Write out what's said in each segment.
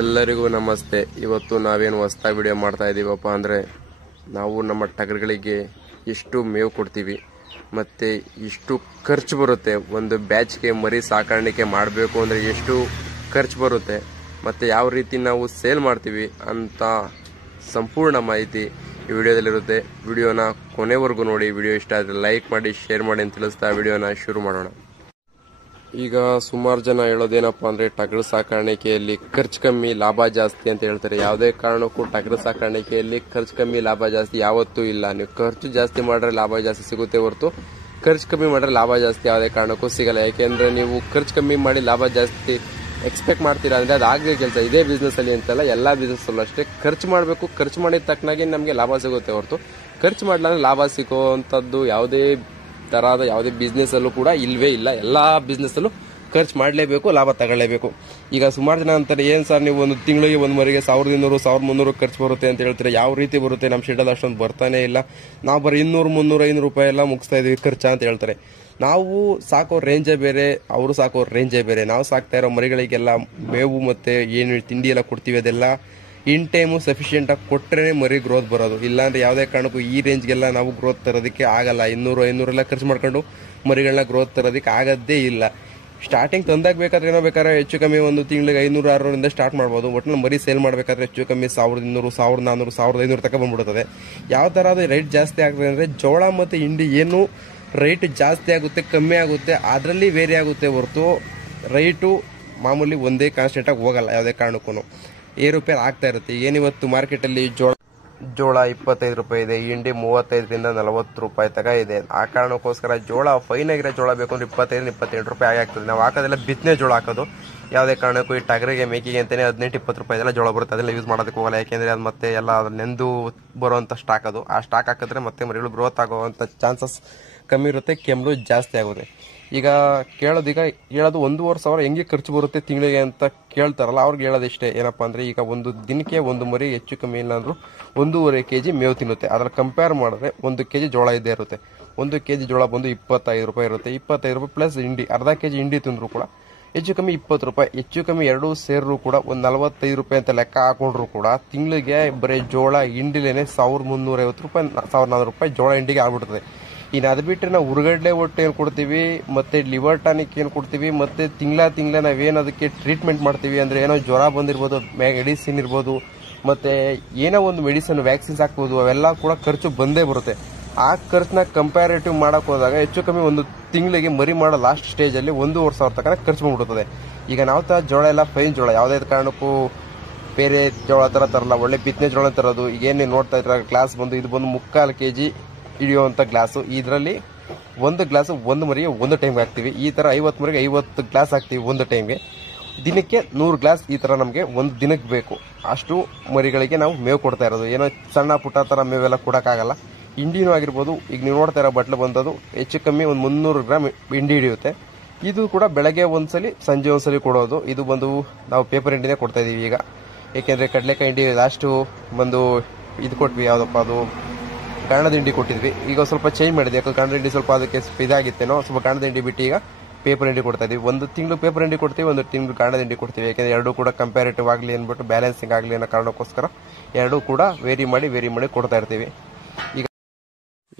ಎಲ್ಲರಿಗೂ ನಮಸ್ತೆ. ಇವತ್ತು ನಾವೇನು ಹೊಸದಾಗಿ ವಿಡಿಯೋ ಮಾಡ್ತಾ ಇದ್ದೀವಪ್ಪ ಅಂದರೆ, ನಾವು ನಮ್ಮ ಟಗರುಗಳಿಗೆ ಎಷ್ಟು ಮೇವು ಕೊಡ್ತೀವಿ ಮತ್ತು ಎಷ್ಟು ಖರ್ಚು ಬರುತ್ತೆ, ಒಂದು ಬ್ಯಾಚ್ಗೆ ಮರಿ ಸಾಕಾಣಿಕೆ ಮಾಡಬೇಕು ಅಂದರೆ ಎಷ್ಟು ಖರ್ಚು ಬರುತ್ತೆ ಮತ್ತು ಯಾವ ರೀತಿ ನಾವು ಸೇಲ್ ಮಾಡ್ತೀವಿ ಅಂತ ಸಂಪೂರ್ಣ ಮಾಹಿತಿ ಈ ವಿಡಿಯೋದಲ್ಲಿರುತ್ತೆ. ವಿಡಿಯೋನ ಕೊನೆವರೆಗೂ ನೋಡಿ. ವಿಡಿಯೋ ಇಷ್ಟ ಆದರೆ ಲೈಕ್ ಮಾಡಿ, ಶೇರ್ ಮಾಡಿ ಅಂತ ತಿಳಿಸ್ತಾ ವಿಡಿಯೋನ ಶುರು ಮಾಡೋಣ. ಈಗ ಸುಮಾರು ಜನ ಹೇಳೋದೇನಪ್ಪ ಅಂದರೆ, ಟಗರು ಸಾಕಾಣಿಕೆಯಲ್ಲಿ ಖರ್ಚು ಕಮ್ಮಿ ಲಾಭ ಜಾಸ್ತಿ ಅಂತ ಹೇಳ್ತಾರೆ. ಯಾವುದೇ ಕಾರಣಕ್ಕೂ ಟಗರು ಸಾಕಾಣಿಕೆಯಲ್ಲಿ ಖರ್ಚು ಕಮ್ಮಿ ಲಾಭ ಜಾಸ್ತಿ ಯಾವತ್ತೂ ಇಲ್ಲ. ನೀವು ಖರ್ಚು ಜಾಸ್ತಿ ಮಾಡಿದ್ರೆ ಲಾಭ ಜಾಸ್ತಿ ಸಿಗುತ್ತೆ ಹೊರತು ಖರ್ಚು ಕಮ್ಮಿ ಮಾಡಿದ್ರೆ ಲಾಭ ಜಾಸ್ತಿ ಯಾವುದೇ ಕಾರಣಕ್ಕೂ ಸಿಗಲ್ಲ. ಯಾಕೆಂದರೆ ನೀವು ಖರ್ಚು ಕಮ್ಮಿ ಮಾಡಿ ಲಾಭ ಜಾಸ್ತಿ ಎಕ್ಸ್ಪೆಕ್ಟ್ ಮಾಡ್ತೀರಾ ಅಂದರೆ ಅದು ಆಗದೆ ಕೆಲಸ. ಇದೇ ಬಿಸ್ನೆಸ್ಸಲ್ಲಿ ಅಂತಲ್ಲ, ಎಲ್ಲ ಬಿಸ್ನೆಸ್ಸಲ್ಲೂ ಅಷ್ಟೇ ಖರ್ಚು ಮಾಡಬೇಕು. ಖರ್ಚು ಮಾಡಿದ ತಕ್ಕನಾಗಿ ನಮಗೆ ಲಾಭ ಸಿಗುತ್ತೆ ಹೊರತು ಖರ್ಚು ಮಾಡಲ್ಲ ಅಂದರೆ ಲಾಭ ಸಿಗೋವಂಥದ್ದು ಯಾವುದೇ ತರಹದ ಯಾವುದೇ ಬಿಸ್ನೆಸ್ಸಲ್ಲೂ ಕೂಡ ಇಲ್ವೇ ಇಲ್ಲ. ಎಲ್ಲ ಬಿಸ್ನೆಸ್ಸಲ್ಲೂ ಖರ್ಚು ಮಾಡಲೇಬೇಕು, ಲಾಭ ತಗೊಳ್ಳೇಬೇಕು. ಈಗ ಸುಮಾರು ಜನ ಅಂತಾರೆ, ಏನು ಸರ್ ನೀವು ಒಂದು ತಿಂಗಳಿಗೆ ಒಂದು ಮರಿಗೆ 1200 1300 ಖರ್ಚು ಬರುತ್ತೆ ಅಂತ ಹೇಳ್ತಾರೆ. ಯಾವ ರೀತಿ ಬರುತ್ತೆ? ನಮ್ಮ ಶೆಡ್ಡಲ್ಲಿ ಅಷ್ಟೊಂದು ಬರ್ತಾನೆ ಇಲ್ಲ. ನಾವು ಬರೀ 200 300 500 ರೂಪಾಯಿ ಎಲ್ಲ ಮುಗಿಸ್ತಾ ಇದೀವಿ ಖರ್ಚು ಅಂತ ಹೇಳ್ತಾರೆ. ನಾವು ಸಾಕೋ ರೇಂಜೇ ಬೇರೆ, ಅವರು ಸಾಕೋ ರೇಂಜೇ ಬೇರೆ. ನಾವು ಸಾಕ್ತಾ ಇರೋ ಮರಿಗಳಿಗೆಲ್ಲ ಮೇವು ಮತ್ತು ಏನು ತಿಂಡಿ ಎಲ್ಲ ಕೊಡ್ತೀವಿ ಅದೆಲ್ಲ ಇನ್ ಟೈಮು ಸಫಿಷಿಯೆಂಟಾಗಿ ಕೊಟ್ಟರೆ ಮರಿ ಗ್ರೋತ್ ಬರೋದು. ಇಲ್ಲಾಂದರೆ ಯಾವುದೇ ಕಾರಣಕ್ಕೂ ಈ ರೇಂಜ್ಗೆಲ್ಲ ನಾವು ಗ್ರೋತ್ ತರೋದಕ್ಕೆ ಆಗಲ್ಲ. 200 500 ಎಲ್ಲ ಖರ್ಚು ಮಾಡ್ಕೊಂಡು ಮರಿಗಳನ್ನ ಗ್ರೋತ್ ತರೋದಕ್ಕೆ ಆಗೋದೇ ಇಲ್ಲ. ಸ್ಟಾರ್ಟಿಂಗ್ ತಂದಾಗ ಬೇಕಾದ್ರೆ ಏನೋ ಬೇಕಾದ್ರೆ ಹೆಚ್ಚು ಕಮ್ಮಿ ಒಂದು ತಿಂಗಳಿಗೆ 500 600 ಸ್ಟಾರ್ಟ್ ಮಾಡ್ಬೋದು. ಒಟ್ಟಿನಲ್ಲಿ ಮರಿ ಸೇಲ್ ಮಾಡಬೇಕಾದ್ರೆ ಹೆಚ್ಚು ಕಮ್ಮಿ 1200 1400 1500 ತನಕ ಬಂದ್ಬಿಡುತ್ತದೆ. ಯಾವ ಥರ ಅದು ರೇಟ್ ಜಾಸ್ತಿ ಆಗ್ತದೆ ಅಂದರೆ, ಜೋಳ ಮತ್ತು ಹಿಂಡಿ ಏನು ರೇಟ್ ಜಾಸ್ತಿ ಆಗುತ್ತೆ ಕಮ್ಮಿ ಆಗುತ್ತೆ ಅದರಲ್ಲಿ ವೇರಿ ಆಗುತ್ತೆ ಹೊರತು ರೈಟು ಮಾಮೂಲಿ ಒಂದೇ ಕಾನ್ಸ್ಟೆಂಟಾಗಿ ಹೋಗಲ್ಲ. ಯಾವುದೇ ಕಾರಣಕ್ಕೂ ಏರುಪೇರು ಆಗ್ತಾ ಇರುತ್ತೆ. ಏನಿವತ್ತು ಮಾರ್ಕೆಟಲ್ಲಿ ಜೋಳ 25 ರೂಪಾಯಿ ಇದೆ, ಹಿಂಡಿ 35ರಿಂದ 40 ರೂಪಾಯಿ ತಗ ಇದೆ. ಆ ಕಾರಣಕ್ಕೋಸ್ಕರ ಜೋಳ ಫೈನ್ ಆಗಿರೋ ಜೋಳ ಬೇಕು ಅಂದ್ರೆ 25 28 ರೂಪಾಯಿ ಆಗ್ತದೆ. ನಾವು ಹಾಕೋದೆಲ್ಲ ಬಿತ್ತನೆ ಜೋಳ ಹಾಕೋದು. ಯಾವುದೇ ಕಾರಣಕ್ಕೂ ಈ ಟಗರಿಗೆ ಮೇಕಿಗೆ ಅಂತಾನೆ 18 20 ರೂಪಾಯಿ ಎಲ್ಲ ಜೋಳ ಬರುತ್ತೆ. ಅದೆಲ್ಲ ಯೂಸ್ ಮಾಡೋದಕ್ಕೆ ಹೋಗಲ್ಲ. ಯಾಕೆಂದರೆ ಅದು ಮತ್ತೆ ಎಲ್ಲ ನೆಂದು ಬರುವಂಥ ಸ್ಟಾಕ್ ಅದು. ಆ ಸ್ಟಾಕ್ ಹಾಕಿದ್ರೆ ಮತ್ತೆ ಮರಿಗಳು ಗ್ರೋತ್ ಆಗುವಂಥ ಚಾನ್ಸಸ್ ಕಮ್ಮಿ ಇರುತ್ತೆ, ಕೆಮ್ಮು ಜಾಸ್ತಿ ಆಗುತ್ತೆ. ಈಗ ಹೇಳೋದು 1,500,000 ಹೆಂಗೆ ಖರ್ಚು ಬರುತ್ತೆ ತಿಂಗಳಿಗೆ ಅಂತ ಕೇಳ್ತಾರಲ್ಲ, ಅವ್ರಿಗೆ ಹೇಳೋದು ಇಷ್ಟೇ. ಏನಪ್ಪ ಅಂದರೆ, ಈಗ ಒಂದು ದಿನಕ್ಕೆ ಒಂದು ಮರಿ ಹೆಚ್ಚು ಕಮ್ಮಿ ಇಲ್ಲ ಅಂದರೂ 1.5 kg ಮೇವು ತಿನ್ನುತ್ತೆ. ಅದ್ರಲ್ಲಿ ಕಂಪೇರ್ ಮಾಡಿದ್ರೆ 1 kg ಜೋಳ ಇದ್ದೇ ಇರುತ್ತೆ. 1 kg ಜೋಳ ಬಂದು 25 ರೂಪಾಯಿ ಇರುತ್ತೆ. 25 ರೂಪಾಯಿ ಪ್ಲಸ್ ಹಿಂಡಿ, ಅರ್ಧ kg ಹಿಂಡಿ ತಿಂದರೂ ಕೂಡ ಹೆಚ್ಚು ಕಮ್ಮಿ 20 ರೂಪಾಯಿ. ಹೆಚ್ಚು ಕಮ್ಮಿ ಎರಡೂ ಸೇರಿದ್ರು ಕೂಡ ಒಂದು 45 ರೂಪಾಯಿ ಅಂತ ಲೆಕ್ಕ ಹಾಕೊಂಡ್ರು ಕೂಡ ತಿಂಗಳಿಗೆ ಬರೀ ಜೋಳ ಹಿಂಡಿಲೇನೆ 1350 ರೂಪಾಯಿ 1400 ರೂಪಾಯಿ ಜೋಳ ಹಿಂಡಿಗೆ ಆಗ್ಬಿಡ್ತದೆ. ಇನ್ನು ಅದು ಬಿಟ್ಟರೆ ನಾವು ಉರ್ಗಡ್ಲೆ ಒಟ್ಟು ಏನು ಕೊಡ್ತೀವಿ, ಮತ್ತು ಲಿವರ್ ಟಾನಿಕ್ ಏನು ಕೊಡ್ತೀವಿ, ಮತ್ತು ತಿಂಗಳ ನಾವೇನು ಅದಕ್ಕೆ ಟ್ರೀಟ್ಮೆಂಟ್ ಮಾಡ್ತೀವಿ ಅಂದರೆ, ಏನೋ ಜ್ವರ ಬಂದಿರ್ಬೋದು, ಮೆಡಿಸಿನ್ ಇರ್ಬೋದು, ಮತ್ತು ಏನೋ ಒಂದು ಮೆಡಿಸಿನ್ ವ್ಯಾಕ್ಸಿನ್ಸ್ ಹಾಕ್ಬೋದು, ಅವೆಲ್ಲ ಕೂಡ ಖರ್ಚು ಬಂದೇ ಬರುತ್ತೆ. ಆ ಖರ್ಚನ್ನ ಕಂಪ್ಯಾರೇಟಿವ್ ಮಾಡೋಕೆ ಹೋದಾಗ ಹೆಚ್ಚು ಕಮ್ಮಿ ಒಂದು ತಿಂಗಳಿಗೆ ಮರಿ ಮಾಡೋ ಲಾಸ್ಟ್ ಸ್ಟೇಜಲ್ಲಿ 1,500,000 ತನಕ ಖರ್ಚು ಬಂದ್ಬಿಡ್ತದೆ. ಈಗ ನಾವು ಜೋಳ ಎಲ್ಲ ಫೈನ್ ಜೋಳ, ಯಾವುದೇ ಕಾರಣಕ್ಕೂ ಬೇರೆ ಜೋಳ ಥರ ತರಲ್ಲ, ಒಳ್ಳೆ ಬಿತ್ತನೆ ಜೋಳ ತರೋದು. ಈಗೇನು ನೋಡ್ತಾ ಇದ್ರೆ ಗ್ಲಾಸ್ ಬಂದು ಇದು ಬಂದು 3/4 kg ಹಿಡಿಯುವಂಥ ಗ್ಲಾಸು. ಇದರಲ್ಲಿ ಒಂದು ಗ್ಲಾಸು ಒಂದು ಮರಿಗೆ ಒಂದು ಟೈಮ್ಗೆ ಹಾಕ್ತೀವಿ. ಈ ಥರ 50 ಮರಿಗೆ 50 ಗ್ಲಾಸ್ ಹಾಕ್ತೀವಿ ಒಂದು ಟೈಮ್ಗೆ. ದಿನಕ್ಕೆ 100 ಗ್ಲಾಸ್ ಈ ಥರ ನಮಗೆ ಒಂದು ದಿನಕ್ಕೆ ಬೇಕು. ಅಷ್ಟು ಮರಿಗಳಿಗೆ ನಾವು ಮೇವು ಕೊಡ್ತಾ ಇರೋದು. ಏನೋ ಸಣ್ಣ ಪುಟ್ಟ ಥರ ಮೇವೆಲ್ಲ ಕೊಡೋಕ್ಕಾಗಲ್ಲ. ಹಿಂಡಿನೂ ಆಗಿರ್ಬೋದು. ಈಗ ನೀವು ನೋಡ್ತಾ ಇರೋ ಬಟ್ಲು ಬಂದದು ಹೆಚ್ಚು ಕಮ್ಮಿ ಒಂದು 300 ಗ್ರಾಮ್ ಹಿಂಡಿ ಹಿಡಿಯುತ್ತೆ. ಇದು ಕೂಡ ಬೆಳಗ್ಗೆ ಒಂದ್ಸಲಿ ಸಂಜೆ ಒಂದ್ಸಲಿ ಕೊಡೋದು. ಇದು ಬಂದು ನಾವು ಪೇಪರ್ ಹಿಂಡಿನೇ ಕೊಡ್ತಾ ಇದೀವಿ ಈಗ. ಏಕೆಂದರೆ ಕಡಲೆಕಾಯಿ ಹಿಂಡಿ ಲಾಸ್ಟು ಬಂದು ಇದು ಕೊಟ್ವಿ, ಯಾವುದಪ್ಪ ಅದು ಗಾಣದ ಹಿಂಡಿ ಕೊಟ್ಟಿದ್ವಿ. ಈಗ ಸ್ವಲ್ಪ ಚೇಂಜ್ ಮಾಡಿದ್ವಿ, ಯಾಕಂದ್ರೆ ಗಾಣದ ಹಿಂಡಿ ಸ್ವಲ್ಪ ಅದಕ್ಕೆ ಇದಾಗಿತ್ತೇನೋ, ಸ್ವಲ್ಪ ಗಾಣದ ಹಿಂಡಿ ಬಿಟ್ಟು ಈಗ ಪೇಪರ್ ಹಿಂಡಿ ಕೊಡ್ತಾ ಇದೀವಿ. ಒಂದು ತಿಂಗಳು ಪೇಪರ್ ಹಿಂಡಿ ಕೊಡ್ತೀವಿ, ಒಂದು ತಿಂಗಳು ಗಾಣದ ಹಿಂಡಿ ಕೊಡ್ತೀವಿ. ಯಾಕೆಂದ್ರೆ ಎರಡೂ ಕೂಡ ಕಂಪ್ಯಾರೇಟಿವ್ ಆಗಲಿ ಅಂದ್ಬಿಟ್ಟು, ಬ್ಯಾಲೆನ್ಸಿಂಗ್ ಆಗಲಿ ಅನ್ನೋ ಕಾರಣಕ್ಕೋಸ್ಕರ ಎರಡೂ ಕೂಡ ವೇರಿ ಮಾಡಿ ಕೊಡ್ತಾ ಇರ್ತೀವಿ.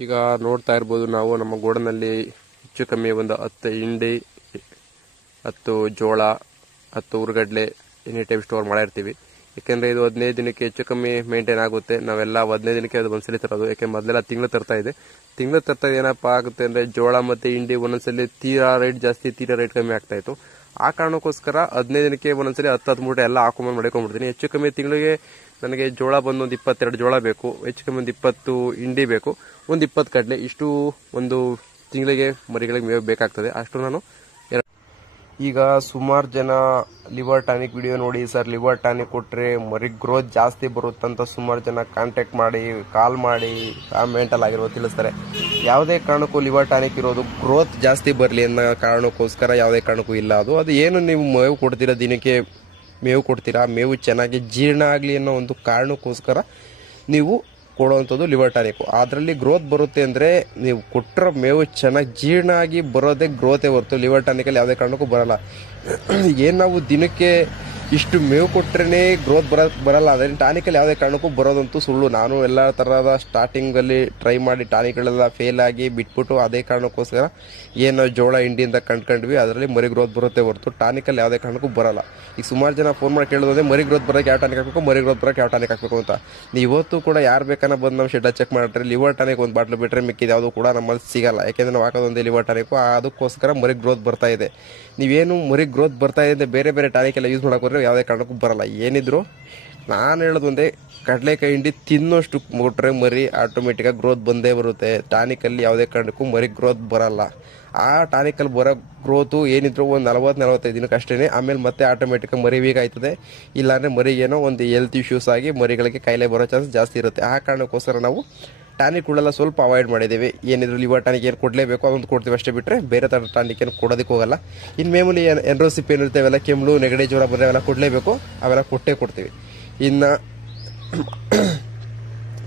ಈಗ ನೋಡ್ತಾ ಇರ್ಬೋದು, ನಾವು ನಮ್ಮ ಗೋಡನಲ್ಲಿ ಹೆಚ್ಚು ಕಮ್ಮಿ ಒಂದು 10 ಹಿಂಡಿ, 10 ಜೋಳ, 10 ಉರ್ಗಡ್ಲೆ ಎನಿ ಟೈಮ್ ಸ್ಟೋರ್ ಮಾಡಿರ್ತೀವಿ. ಯಾಕೆಂದರೆ ಇದು 15 ದಿನಕ್ಕೆ ಹೆಚ್ಚು ಕಮ್ಮಿ ಮೇಂಟೈನ್ ಆಗುತ್ತೆ. ನಾವೆಲ್ಲ 15 ದಿನಕ್ಕೆ ಅದು ಒಂದ್ಸಲಿ ತರೋದು. ಯಾಕೆ ಮೊದಲೆಲ್ಲ ತಿಂಗಳು ತರ್ತಾ ಇದೆ. ಏನಪ್ಪ ಆಗುತ್ತೆ ಅಂದರೆ, ಜೋಳ ಮತ್ತು ಹಿಂಡಿ ಒಂದೊಂದ್ಸಲಿ ತೀರಾ ರೇಟ್ ಜಾಸ್ತಿ, ತೀರಾ ರೇಟ್ ಕಮ್ಮಿ ಆಗ್ತಾ ಇತ್ತು. ಆ ಕಾರಣಕ್ಕೋಸ್ಕರ 15 ದಿನಕ್ಕೆ ಒಂದೊಂದ್ಸಲಿ 10 ಮೂಟೆ ಎಲ್ಲ ಹಾಕೊಂಬಂದು ಮಾಡ್ಕೊಂಡ್ಬಿಡ್ತೀನಿ. ಹೆಚ್ಚು ಕಮ್ಮಿ ತಿಂಗಳಿಗೆ ನನಗೆ ಜೋಳ ಬಂದು ಒಂದು 22 ಜೋಳ ಬೇಕು, ಹೆಚ್ಚು ಕಮ್ಮಿ ಒಂದು 20 ಹಿಂಡಿ ಬೇಕು, ಒಂದು 20 ಕಡಲೆ. ಇಷ್ಟು ಒಂದು ತಿಂಗಳಿಗೆ ಮರಿಗಳಿಗೆ ಮೇವು ಬೇಕಾಗ್ತದೆ. ಅಷ್ಟು ನಾನು ಈಗ ಸುಮಾರು ಜನ ಲಿವರ್ ಟಾನಿಕ್ ವಿಡಿಯೋ ನೋಡಿ, ಸರ್ ಲಿವರ್ ಟಾನಿಕ್ ಕೊಟ್ಟರೆ ಮರಿ ಗ್ರೋತ್ ಜಾಸ್ತಿ ಬರುತ್ತಂತ ಸುಮಾರು ಜನ ಕಾಂಟ್ಯಾಕ್ಟ್ ಮಾಡಿ, ಕಾಲ್ ಮಾಡಿ, ಕಾಮೆಂಟಲ್ಲಿ ಆಗಿರೋದು ತಿಳಿಸ್ತಾರೆ. ಯಾವುದೇ ಕಾರಣಕ್ಕೂ ಲಿವರ್ ಟಾನಿಕ್ ಇರೋದು ಗ್ರೋತ್ ಜಾಸ್ತಿ ಬರಲಿ ಅನ್ನೋ ಕಾರಣಕ್ಕೋಸ್ಕರ ಯಾವುದೇ ಕಾರಣಕ್ಕೂ ಇಲ್ಲ. ಅದು ಏನು ನೀವು ಮೇವು ಕೊಡ್ತೀರಾ, ದಿನಕ್ಕೆ ಮೇವು ಕೊಡ್ತೀರಾ, ಮೇವು ಚೆನ್ನಾಗಿ ಜೀರ್ಣ ಆಗಲಿ ಅನ್ನೋ ಒಂದು ಕಾರಣಕ್ಕೋಸ್ಕರ ನೀವು ಕೊಡುವಂಥದ್ದು ಲಿವರ್ ಟಾನಿಕ್. ಅದರಲ್ಲಿ ಗ್ರೋತ್ ಬರುತ್ತೆ ಅಂದರೆ, ನೀವು ಕೊಟ್ಟರೆ ಮೇವು ಚೆನ್ನಾಗಿ ಜೀರ್ಣ ಆಗಿ ಬರೋದೇ ಗ್ರೋತೇ ಹೊರತು ಲಿವರ್ ಟಾನಿಕಲ್ಲಿ ಯಾವುದೇ ಕಾರಣಕ್ಕೂ ಬರಲ್ಲ. ಏನು ನಾವು ದಿನಕ್ಕೆ ಇಷ್ಟು ಮೇವು ಕೊಟ್ಟರೆ ಗ್ರೋತ್ ಬರಲ್ಲ. ಅದರಿಂದ ಟಾನಿಕಲ್ಲಿ ಯಾವುದೇ ಕಾರಣಕ್ಕೂ ಬರೋದಂತೂ ಸುಳ್ಳು. ನಾನು ಎಲ್ಲ ಥರದ ಸ್ಟಾರ್ಟಿಂಗಲ್ಲಿ ಟ್ರೈ ಮಾಡಿ ಟಾನಿಕ್ಗಳೆಲ್ಲ ಫೇಲ್ ಆಗಿ ಬಿಟ್ಬಿಟ್ಟು ಅದೇ ಕಾರಣಕ್ಕೋಸ್ಕರ ಏನು ಜೋಳ ಹಿಂಡಿಯಿಂದ ಕಂಡ್ಕೊಂಡ್ವಿ, ಅದರಲ್ಲಿ ಮರಿ ಗ್ರೋತ್ ಬರುತ್ತೆ ಹೊರತು ಟಾನಿಕಲ್ಲಿ ಯಾವುದೇ ಕಾರಣಕ್ಕೂ ಬರಲ್ಲ. ಈಗ ಸುಮಾರು ಜನ ಫೋನ್ ಮಾಡಿ ಕೇಳೋದೇ ಮರಿ ಗ್ರೋತ್ ಬರೋಕ್ಕೆ ಯಾವ ಟಾನಿಕ್ ಹಾಕಬೇಕು, ಮರಿ ಗ್ರೋತ್ ಬರೋಕ್ಕೆ ಯಾವ ಟಾನಿಕ್ ಹಾಕಬೇಕು ಅಂತ. ನೀವು ಇವತ್ತು ಕೂಡ ಯಾರು ಬೇಕಾನ ಬಂದು ನಮ್ಮ ಶೆಡ್ ಚೆಕ್ ಮಾಡಿದ್ರೆ ಲಿವರ್ ಟಾನಿಕ್ ಒಂದು ಬಾಟ್ಲು ಬಿಟ್ಟರೆ ಮಿಕ್ಕಿದ ಯಾವುದೂ ಕೂಡ ನಮ್ಮಲ್ಲಿ ಸಿಗಲ್ಲ. ಯಾಕೆಂದರೆ ನಾವು ಹಾಕೋದೊಂದೇ ಲಿವರ್ ಟಾನಿಕ್ಕು, ಅದಕ್ಕೋಸ್ಕರ ಮರಿ ಗ್ರೋತ್ ಬರ್ತಾ ಇದೆ. ನೀವೇನು ಮರಿ ಗ್ರೋತ್ ಬರ್ತಾ ಇದೆ ಬೇರೆ ಬೇರೆ ಟಾನಿಕ್ ಎಲ್ಲ ಯೂಸ್ ಮಾಡೋಕ್ಕೋದ್ರೆ ಯಾವುದೇ ಕಾರಣಕ್ಕೂ ಬರಲ್ಲ. ಏನಿದ್ರು ನಾನು ಹೇಳೋದು ಒಂದೇ, ಕಡಲೆಕಾಯಿ ಹಿಂಡಿ ತಿನ್ನೋಷ್ಟು ಕೊಟ್ಟರೆ ಮರಿ ಆಟೋಮೆಟಿಕಾಗಿ ಗ್ರೋತ್ ಬಂದೇ ಬರುತ್ತೆ. ಟಾನಿಕಲ್ಲಿ ಯಾವುದೇ ಕಾರಣಕ್ಕೂ ಮರಿ ಗ್ರೋತ್ ಬರಲ್ಲ. ಆ ಟಾನಿಕಲ್ಲಿ ಬರೋ ಗ್ರೋತು ಏನಿದ್ರು ಒಂದು 40-45 ದಿನಕ್ಕೆ ಅಷ್ಟೇ. ಆಮೇಲೆ ಮತ್ತೆ ಆಟೋಮೆಟಿಕಾಗಿ ಮರಿ ವೀಕ್ ಆಯ್ತದೆ. ಇಲ್ಲಾಂದರೆ ಮರಿಗೇನೋ ಒಂದು ಹೆಲ್ತ್ ಇಶ್ಯೂಸ್ ಆಗಿ ಮರಿಗಳಿಗೆ ಕಾಯಿಲೆ ಬರೋ ಚಾನ್ಸ್ ಜಾಸ್ತಿ ಇರುತ್ತೆ. ಆ ಕಾರಣಕ್ಕೋಸ್ಕರ ನಾವು ಟಾನಿಕ್ಗಳೆಲ್ಲ ಸ್ವಲ್ಪ ಅವಾಯ್ಡ್ ಮಾಡಿದ್ದೀವಿ. ಏನಿದ್ರು ಲಿವರ್ ಟಾನಿಕ್ ಏನು ಕೊಡಲೇಬೇಕು ಅದೊಂದು ಕೊಡ್ತೀವಿ ಅಷ್ಟೇ, ಬಿಟ್ಟರೆ ಬೇರೆ ಥರ ಟಾನಿಕ್ ಏನು ಕೊಡೋದಕ್ಕೆ ಹೋಗಲ್ಲ. ಇನ್ನು ಮೇಮೂಲಿ ಎನ್ರೋಸಿಪ್ ಏನಿರುತ್ತೆ ಅವೆಲ್ಲ ಕೆಮ್ಮು ನೆಗಡಿ ಜ್ವರ ಬಂದರೆ ಅವೆಲ್ಲ ಕೊಡಲೇಬೇಕು, ಅವೆಲ್ಲ ಕೊಟ್ಟೇ ಕೊಡ್ತೀವಿ. ಇನ್ನು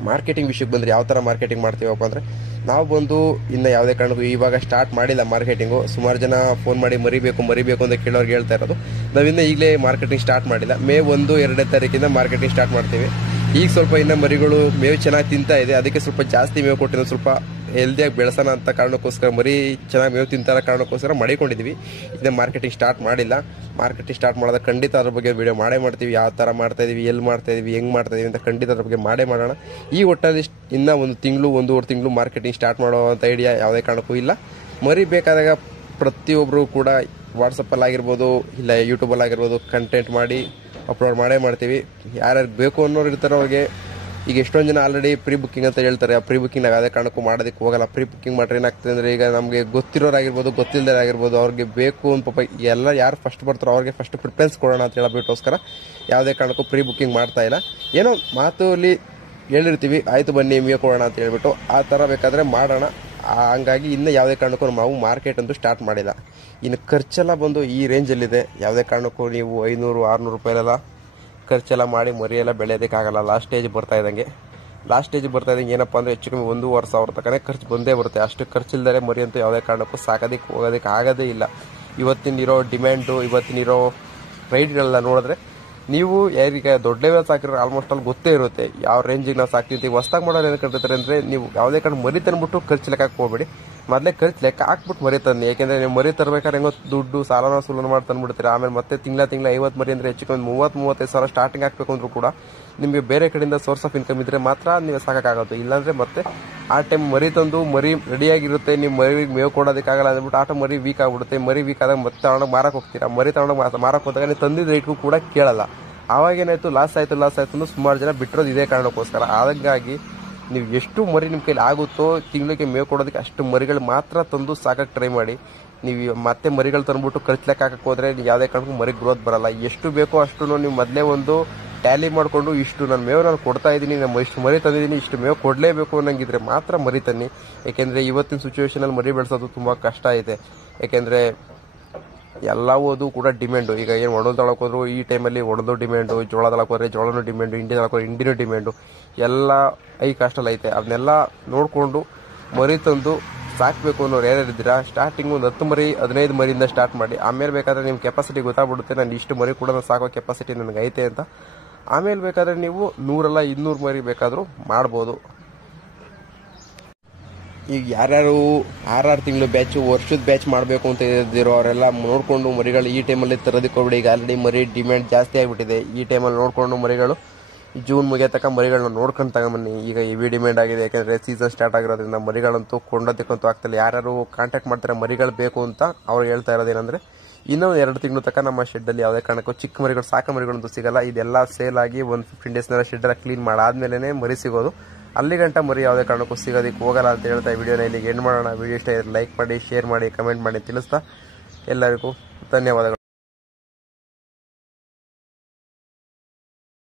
ಮಾರ್ಕೆಟಿಂಗ್ ವಿಷಯಕ್ಕೆ ಬಂದರೆ ಯಾವ ಥರ ಮಾರ್ಕೆಟಿಂಗ್ ಮಾಡ್ತೀವಪ್ಪ ಅಂದರೆ, ನಾವು ಬಂದು ಇನ್ನು ಯಾವುದೇ ಕಾರಣಕ್ಕೂ ಇವಾಗ ಸ್ಟಾರ್ಟ್ ಮಾಡಿಲ್ಲ ಮಾರ್ಕೆಟಿಂಗು. ಸುಮಾರು ಜನ ಫೋನ್ ಮಾಡಿ ಮರಿಬೇಕು ಅಂತ ಕೇಳೋರ್ಗೆ ಹೇಳ್ತಾ ಇರೋದು, ನಾವಿನ್ನು ಈಗಲೇ ಮಾರ್ಕೆಟಿಂಗ್ ಸ್ಟಾರ್ಟ್ ಮಾಡಿಲ್ಲ. ಮೇ 1-2 ತಾರೀಕಿಂದ ಮಾರ್ಕೆಟಿಂಗ್ ಸ್ಟಾರ್ಟ್ ಮಾಡ್ತೀವಿ. ಈಗ ಸ್ವಲ್ಪ ಇನ್ನು ಮರಿಗಳು ಮೇವು ಚೆನ್ನಾಗಿ ತಿಂತಾ ಇದೆ, ಅದಕ್ಕೆ ಸ್ವಲ್ಪ ಜಾಸ್ತಿ ಮೇವು ಕೊಟ್ಟಿದ್ದು ಸ್ವಲ್ಪ ಹೆಲ್ದಿಯಾಗಿ ಬೆಳೆಸೋಣ ಅಂತ ಕಾರಣಕ್ಕೋಸ್ಕರ, ಮರಿ ಚೆನ್ನಾಗಿ ಮೇವು ತಿಂತಾರ ಕಾರಣಕ್ಕೋಸ್ಕರ ಮಾಡಿಕೊಂಡಿದ್ದೀವಿ. ಇದನ್ನ ಮಾರ್ಕೆಟಿಂಗ್ ಸ್ಟಾರ್ಟ್ ಮಾಡಿಲ್ಲ. ಮಾರ್ಕೆಟಿಂಗ್ ಸ್ಟಾರ್ಟ್ ಮಾಡಿದಾಗ ಖಂಡಿತ ಅದ್ರ ಬಗ್ಗೆ ವಿಡಿಯೋ ಮಾಡೇ ಮಾಡ್ತೀವಿ. ಯಾವ ಥರ ಮಾಡ್ತಾಯಿದ್ದೀವಿ, ಎಲ್ಲಿ ಮಾಡ್ತಾಯಿದ್ದೀವಿ, ಹೆಂಗೆ ಮಾಡ್ತಾಯಿದ್ದೀವಿ ಅಂತ ಖಂಡಿತ ಅದ್ರ ಬಗ್ಗೆ ಮಾಡೋಣ. ಈ ಒಟ್ಟಲ್ಲಿ ಇನ್ನೂ 1 ತಿಂಗಳು 1.5 ತಿಂಗಳು ಮಾರ್ಕೆಟಿಂಗ್ ಸ್ಟಾರ್ಟ್ ಮಾಡೋ ಅಂತ ಐಡಿಯಾ ಯಾವುದೇ ಕಾರಣಕ್ಕೂ ಇಲ್ಲ. ಮರಿ ಬೇಕಾದಾಗ ಪ್ರತಿಯೊಬ್ಬರು ಕೂಡ ವಾಟ್ಸಪ್ಪಲ್ಲಾಗಿರ್ಬೋದು ಇಲ್ಲ ಯೂಟ್ಯೂಬಲ್ಲಾಗಿರ್ಬೋದು ಕಂಟೆಂಟ್ ಮಾಡಿ ಅಪ್ಲೋಡ್ ಮಾಡ್ತೀವಿ. ಯಾರ್ಯಾರು ಬೇಕು ಅನ್ನೋರು ಇರ್ತಾರೆ ಅವ್ರಿಗೆ. ಈಗ ಎಷ್ಟೊಂದು ಜನ ಆಲ್ರೆಡಿ ಪ್ರೀ ಬುಕ್ಕಿಂಗ್ ಅಂತ ಹೇಳ್ತಾರೆ. ಆ ಪ್ರೀ ಬುಕ್ಕಿಂಗ್ ನಾವು ಯಾವುದೇ ಕಾರಣಕ್ಕೂ ಮಾಡೋದಕ್ಕೆ ಹೋಗಲ್ಲ. ಪ್ರೀ ಬುಕ್ಕಿಂಗ್ ಮಾಡ್ರೆ ಏನಾಗ್ತದೆ ಅಂದರೆ, ಈಗ ನಮಗೆ ಗೊತ್ತಿರೋರಾಗಿರ್ಬೋದು ಗೊತ್ತಿಲ್ಲದಾಗಿರ್ಬೋದು ಅವ್ರಿಗೆ ಬೇಕು ಅಂತ ಪಾಪ ಎಲ್ಲ ಯಾರು ಫಸ್ಟ್ ಬರ್ತಾರೋ ಅವ್ರಿಗೆ ಫಸ್ಟ್ ಪ್ರಿಫರೆನ್ಸ್ ಕೊಡೋಣ ಅಂತ ಹೇಳೋಕ್ಕೋಸ್ಕರ ಯಾವುದೇ ಕಾರಣಕ್ಕೂ ಪ್ರೀ ಬುಕ್ಕಿಂಗ್ ಮಾಡ್ತಾ ಇಲ್ಲ. ಏನೋ ಮಾತಲ್ಲಿ ಹೇಳಿರ್ತೀವಿ, ಆಯಿತು ಬನ್ನಿ ಮೇವು ಕೊಡೋಣ ಅಂತ ಹೇಳ್ಬಿಟ್ಟು, ಆ ಥರ ಬೇಕಾದರೆ ಮಾಡೋಣ. ಹಂಗಾಗಿ ಇನ್ನೂ ಯಾವುದೇ ಕಾರಣಕ್ಕೂ ನಾವು ಮಾರ್ಕೆಟ್ ಅಂತೂ ಸ್ಟಾರ್ಟ್ ಮಾಡಿಲ್ಲ. ಇನ್ನು ಖರ್ಚೆಲ್ಲ ಬಂದು ಈ ರೇಂಜಲ್ಲಿದೆ. ಯಾವುದೇ ಕಾರಣಕ್ಕೂ ನೀವು 500-600 ರೂಪಾಯಿಲೆಲ್ಲ ಖರ್ಚೆಲ್ಲ ಮಾಡಿ ಮರಿಯೆಲ್ಲ ಬೆಳೆಯೋದಕ್ಕಾಗಲ್ಲ. ಲಾಸ್ಟ್ ಸ್ಟೇಜ್ ಬರ್ತಾ ಇದ್ದಂಗೆ ಏನಪ್ಪ ಅಂದರೆ ಹೆಚ್ಚು ಕಮ್ಮಿ 1,500,000 ತನಕ ಖರ್ಚು ಬಂದೇ ಬರುತ್ತೆ. ಅಷ್ಟು ಖರ್ಚಿಲ್ದರೆ ಮರಿ ಅಂತೂ ಯಾವುದೇ ಕಾರಣಕ್ಕೂ ಸಾಕೋದಕ್ಕೆ ಹೋಗೋದಕ್ಕೆ ಆಗೋದೇ ಇಲ್ಲ. ಇವತ್ತಿನಿರೋ ಡಿಮ್ಯಾಂಡು, ಇವತ್ತಿನಿರೋ ರೈಟ್ಗಳೆಲ್ಲ ನೋಡಿದ್ರೆ ನೀವು ಯಾರಿಗೆ ದೊಡ್ಡ ಲೆವೆಲ್ ಸಾಕಿರೋ ಆಲ್ಮೋಸ್ಟ್ ಅಲ್ಲಿ ಗೊತ್ತೇ ಇರುತ್ತೆ ಯಾವ ರೇಂಜಿಗೆ ನಾವು ಸಾಕ್ತಿರ್ತೀವಿ. ಹೊಸ್ದಾಗಿ ಮಾಡೋರು ಏನು ಕಟ್ಟಿರ್ತಾರೆ ಅಂದರೆ, ನೀವು ಯಾವುದೇ ಕಾರಣ ಮರಿ ತಂದ್ಬಿಟ್ಟು ಖರ್ಚು ಲೆಕ್ಕ ಹೋಗ್ಬೇಡಿ. ಮೊದಲೇ ಖರ್ಚು ಲೆಕ್ಕ ಹಾಕ್ಬಿಟ್ಟು ಮರಿ ತಂದು, ಯಾಕೆಂದರೆ ನೀವು ಮರಿ ತರಬೇಕಾದ್ರೆ ಹೆಂಗೋ ದುಡ್ಡು ಸಾಲನ ಸುಲನ ಮಾಡಿ ತಂದುಬಿಡ್ತೀರಾ. ಆಮೇಲೆ ಮತ್ತೆ ತಿಂಗಳ 50 ಮರಿ ಅಂದರೆ ಹೆಚ್ಚು ಕಮ್ಮಿ 30-35 ಸಾವಿರ ಸ್ಟಾರ್ಟಿಂಗ್ ಹಾಕಬೇಕು ಅಂದರೂ ಕೂಡ ನಿಮಗೆ ಬೇರೆ ಕಡೆಯಿಂದ ಸೋರ್ಸ್ ಆಫ್ ಇನ್ಕಮ್ ಇದ್ದರೆ ಮಾತ್ರ ನೀವು ಸಾಕಾಗುತ್ತೆ. ಇಲ್ಲಾಂದರೆ ಮತ್ತೆ ಆ ಟೈಮ್ ಮರಿ ತಂದು ಮರಿ ರೆಡಿಯಾಗಿರುತ್ತೆ, ನೀವು ಮರಿ ಮೇವು ಕೊಡೋದಕ್ಕಾಗಲ್ಲ ಅಂದ್ಬಿಟ್ಟು ಆಟ ಮರಿ ವೀಕ್ ಆಗಿಬಿಡುತ್ತೆ. ಮರಿ ವೀಕ್ ಆದಾಗ ಮತ್ತೆ ತಗೊಂಡೋಗಿ ಮಾರಕ್ಕೆ ಹೋಗ್ತೀರಾ. ಮರಿ ತಗೊಂಡೋಗಿ ಮಾರಕ್ಕೆ ಹೋದಾಗ ನೀವು ತಂದಿದ್ದ ರೇಟ್ಗೂ ಕೂಡ ಕೇಳಲ್ಲ. ಆವಾಗೇನಾಯಿತು, ಲಾಸ್ ಆಯಿತು ಅಂತ ಸುಮಾರು ಜನ ಬಿಟ್ಟಿರೋದು ಇದೇ ಕಾರಣಕ್ಕೋಸ್ಕರ. ಹಾಗಾಗಿ ನೀವು ಎಷ್ಟು ಮರಿ ನಿಮ್ಮ ಕೈಲಿ ಆಗುತ್ತೋ ತಿಂಗಳಿಗೆ ಮೇವು ಕೊಡೋದಕ್ಕೆ ಅಷ್ಟು ಮರಿಗಳು ಮಾತ್ರ ತಂದು ಸಾಕಕ್ಕೆ ಟ್ರೈ ಮಾಡಿ. ನೀವು ಮತ್ತೆ ಮರಿಗಳು ತಂದ್ಬಿಟ್ಟು ಖರ್ಚು ಲೆಕ್ಕ ಹಾಕಕ್ಕೆ ಹೋದರೆ ಯಾವುದೇ ಕಾರಣಕ್ಕೂ ಮರಿ ಗ್ರೋತ್ ಬರಲ್ಲ. ಎಷ್ಟು ಬೇಕೋ ಅಷ್ಟು ನೀವು ಮೊದಲೇ ಒಂದು ಟ್ಯಾಲಿ ಮಾಡಿಕೊಂಡು, ಇಷ್ಟು ನಾನು ಮೇವು ನಾನು ಕೊಡ್ತಾ ಇದ್ದೀನಿ, ನಾನು ಇಷ್ಟು ಮರಿ ತಂದಿದ್ದೀನಿ, ಇಷ್ಟು ಮೇವು ಕೊಡಲೇಬೇಕು ಅನ್ನಂಗಿದ್ರೆ ಮಾತ್ರ ಮರಿ ತನ್ನಿ. ಯಾಕೆಂದರೆ ಇವತ್ತಿನ ಸಿಚುವೇಶನಲ್ಲಿ ಮರಿ ಬೆಳೆಸೋದು ತುಂಬ ಕಷ್ಟ ಇದೆ. ಯಾಕೆಂದರೆ ಎಲ್ಲವೂ ಕೂಡ ಡಿಮ್ಯಾಂಡು. ಈಗ ಏನು ಒಣಲು ತಗೊಳಕ್ಕೆ ಹೋದ್ರು ಈ ಟೈಮಲ್ಲಿ ಒಣಲು ಡಿಮ್ಯಾಂಡು, ಜೋಳ ತಗೊಳಕ್ಕೆ ಹೋದ್ರೆ ಜೋಳನೂ ಡಿಮ್ಯಾಂಡು, ಹಿಂಡಿ ತಗೊಳಕ್ಕೆ ಹೋದ್ರೆ ಹಿಂಡಿನೂ ಡಿಮ್ಯಾಂಡು, ಎಲ್ಲ ಹೈ ಕಾಸ್ಟಲ್ಲಿ ಐತೆ. ಅದನ್ನೆಲ್ಲ ನೋಡಿಕೊಂಡು ಮರಿ ತಂದು ಸಾಕಬೇಕು ಅನ್ನೋರು ಯಾರ್ಯಾರಿದ್ದೀರಾ, ಸ್ಟಾರ್ಟಿಂಗ್ ಒಂದು 10 ಮರಿ 15 ಮರಿಯಿಂದ ಸ್ಟಾರ್ಟ್ ಮಾಡಿ. ಆಮೇಲೆ ಬೇಕಾದರೆ ನಿಮ್ಮ ಕೆಪಾಸಿಟಿ ಗೊತ್ತಾಗ್ಬಿಡುತ್ತೆ, ನಾನು ಇಷ್ಟು ಮರಿ ಕೂಡ ಸಾಕೋ ಕೆಪಾಸಿಟಿ ನನಗೆ ಐತೆ ಅಂತ. ಆಮೇಲೆ ಬೇಕಾದರೆ ನೀವು 100-200 ಮರಿ ಬೇಕಾದರೂ ಮಾಡ್ಬೋದು. ಈಗ ಯಾರ್ಯಾರು 6 ತಿಂಗಳು ಬ್ಯಾಚು, ವರ್ಷದ ಬ್ಯಾಚ್ ಮಾಡಬೇಕು ಅಂತ ಇದ್ದಿರೋ ಅವರೆಲ್ಲ ನೋಡಿಕೊಂಡು ಮರಿಗಳು ಈ ಟೈಮಲ್ಲಿ ತರೋದಕ್ಕೆ ಹೋಗ್ಬಿಡಿ. ಈಗ ಆಲ್ರೆಡಿ ಮರಿ ಡಿಮ್ಯಾಂಡ್ ಜಾಸ್ತಿ ಆಗಿಬಿಟ್ಟಿದೆ. ಈ ಟೈಮಲ್ಲಿ ನೋಡಿಕೊಂಡು ಮರಿಗಳು ಜೂನ್ ಮುಗಿಯೋ ತನಕ ಮರಿಗಳನ್ನ ನೋಡ್ಕೊಂಡು ತಗೊಂಬನ್ನಿ. ಈಗ ಹೆವಿ ಡಿಮ್ಯಾಂಡ್ ಆಗಿದೆ, ಯಾಕೆಂದರೆ ಸೀಸನ್ ಸ್ಟಾರ್ಟ್ ಆಗಿರೋದ್ರಿಂದ ಮರಿಗಳಂತೂ ಕೊಂಡೋದಕ್ಕಂತೂ ಆಗ್ತಿಲ್ಲ. ಯಾರು ಕಾಂಟ್ಯಾಕ್ಟ್ ಮಾಡ್ತಾರೆ ಮರಿಗಳು ಬೇಕು ಅಂತ ಅವ್ರು ಹೇಳ್ತಾ ಇರೋದೇನೆಂದರೆ, ಇನ್ನೊಂದು 2 ತಿಂಗಳು ತನಕ ನಮ್ಮ ಶೆಡ್ಡಲ್ಲಿ ಯಾವುದೇ ಕಾರಣಕ್ಕೂ ಚಿಕ್ಕ ಮರಿಗಳು ಸಾಕು ಮರಿಗಳಂತೂ ಸಿಗಲ್ಲ. ಇದೆಲ್ಲ ಸೇಲ್ ಆಗಿ ಒಂದು 15 ಡೇಸ್ನೆಲ್ಲ ಶೆಡ್ಡೆಲ್ಲ ಕ್ಲೀನ್ ಮಾಡಾದ್ಮೇಲೆ ಮರಿ ಸಿಗೋದು. ಅಲ್ಲಿ ಗಂಟ ಮರಿ ಯಾವುದೇ ಕಾರಣಕ್ಕೂ ಸಿಗೋದಕ್ಕೆ ಹೋಗಲ್ಲ ಅಂತ ಹೇಳ್ತಾ ವಿಡಿಯೋನ ಇಲ್ಲಿಗೆ ಎಂಡ್ ಮಾಡೋಣ. ವಿಡಿಯೋ ಇಷ್ಟ ಲೈಕ್ ಮಾಡಿ, ಶೇರ್ ಮಾಡಿ, ಕಮೆಂಟ್ ಮಾಡಿ ತಿಳಿಸ್ತಾ ಎಲ್ಲರಿಗೂ ಧನ್ಯವಾದಗಳು.